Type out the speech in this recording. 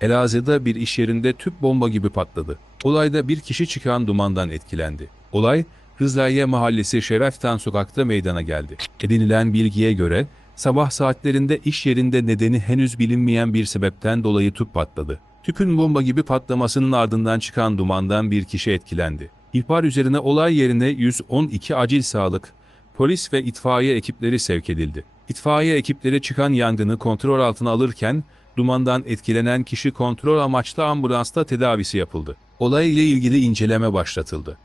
Elazığ'da bir iş yerinde tüp bomba gibi patladı. Olayda bir kişi çıkan dumandan etkilendi. Olay, Hızlaye Mahallesi Şereftan sokakta meydana geldi. Edinilen bilgiye göre, sabah saatlerinde iş yerinde nedeni henüz bilinmeyen bir sebepten dolayı tüp patladı. Tüpün bomba gibi patlamasının ardından çıkan dumandan bir kişi etkilendi. İhbar üzerine olay yerine 112 acil sağlık, polis ve itfaiye ekipleri sevk edildi. İtfaiye ekipleri çıkan yangını kontrol altına alırken dumandan etkilenen kişi kontrol amaçlı ambulansta tedavisi yapıldı. Olay ile ilgili inceleme başlatıldı.